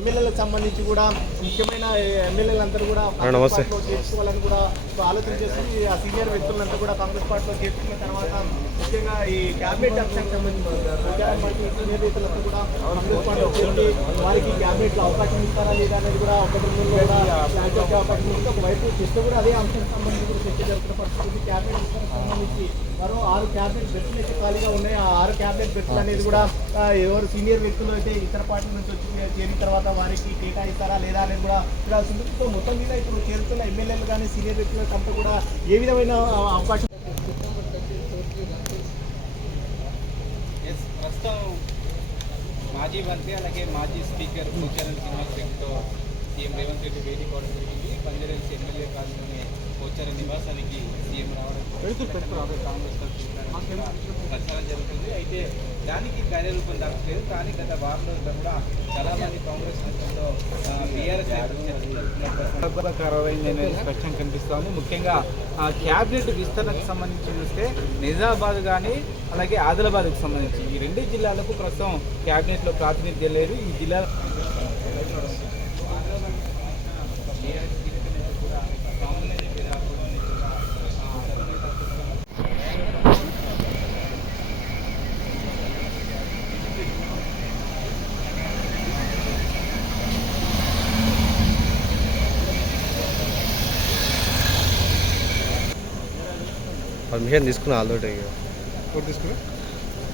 ఎమ్మెల్యేలకు సంబంధించి కూడా ముఖ్యమైన ఎమ్మెల్యేలందరూ కూడా చేర్చుకోవాలని కూడా ఆలోచన చేస్తుంది. ఆ సీనియర్ వ్యక్తులంతా కూడా కాంగ్రెస్ పార్టీలో చేర్చుకున్న తర్వాత ముఖ్యంగా ఈ క్యాబినెట్ అంశానికి సంబంధించి సీనియర్ వ్యక్తులంతా కూడా కాంగ్రెస్ పార్టీలో చేర్చి వారికి క్యాబినెట్లో అవకాశం ఇస్తారా లేదా అనేది కూడా ఒకటి అవకాశం ఇస్తే ఒకవైపు చేస్తే కూడా అదే అంశానికి సంబంధించి కూడా చర్చ జరుగుతున్న పరిస్థితి. క్యాబినెట్ సంబంధించి మరో 6 క్యాబినెట్ బెర్తులు అయితే ఖాళీగా ఉన్నాయి. ఆ 6 క్యాబినెట్ బెర్తులు అనేది కూడా ఎవరు సీనియర్ వ్యక్తులు అయితే ఇతర పార్టీల నుంచి వచ్చి చేరిన తర్వాత వారికి కేటాయిస్తారా లేదా అనేది కూడా చూడాల్సింది. సో మొత్తం మీద ఇప్పుడు చేరుతున్న ఎమ్మెల్యేలు కానీ సీనియర్ వ్యక్తులకు అంతా కూడా ఏ విధమైన అవకాశం ప్రస్తుతం మాజీ మంత్రి అలాగే మాజీ స్పీకర్ పోచారం శ్రీనివాస్ రెడ్డితో సీఎం రేవంత్ రెడ్డి భేటీ కావడం జరిగింది. బంజారాహిల్స్ ఎమ్మెల్యే కాలనీలోని పోచారం నివాసానికి సీఎం రావడం కాంగ్రెస్ ప్రచారం జరుగుతుంది. అయితే దానికి కార్యరూపం దాచలేదు. కానీ గత వారం రోజుల్లో కూడా చాలా మంది కాంగ్రెస్ నేతలతో బీఆర్ఎస్ అనేది స్పష్టంగా కనిపిస్తోంది. ముఖ్యంగా క్యాబినెట్ విస్తరణకు సంబంధించి చూస్తే నిజామాబాద్ కానీ అలాగే ఆదిలాబాద్కు సంబంధించి ఈ 2 జిల్లాలకు ప్రస్తుతం క్యాబినెట్లో ప్రాతినిధ్యం లేదు. ఈ జిల్లా పర్మిషన్ తీసుకున్నా ఆల్రెడీ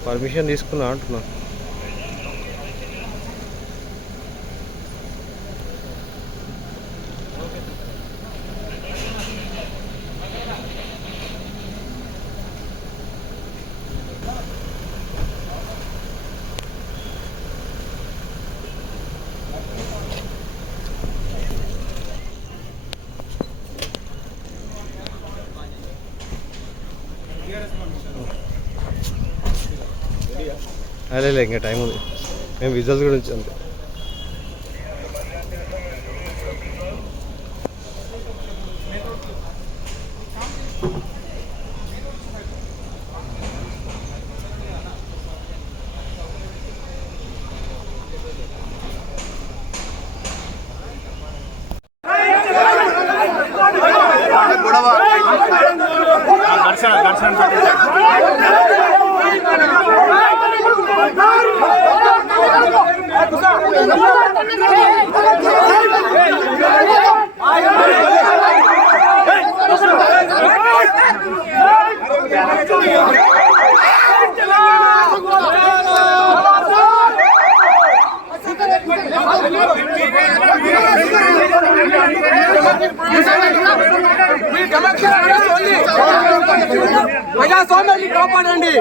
పర్మిషన్ తీసుకున్నా అంటున్నా. అదే ఇంకా టైం ఉంది. మేము విజువల్స్ గురించి అంతే. ప్రజాస్వామ్యాన్ని కాపాడండి.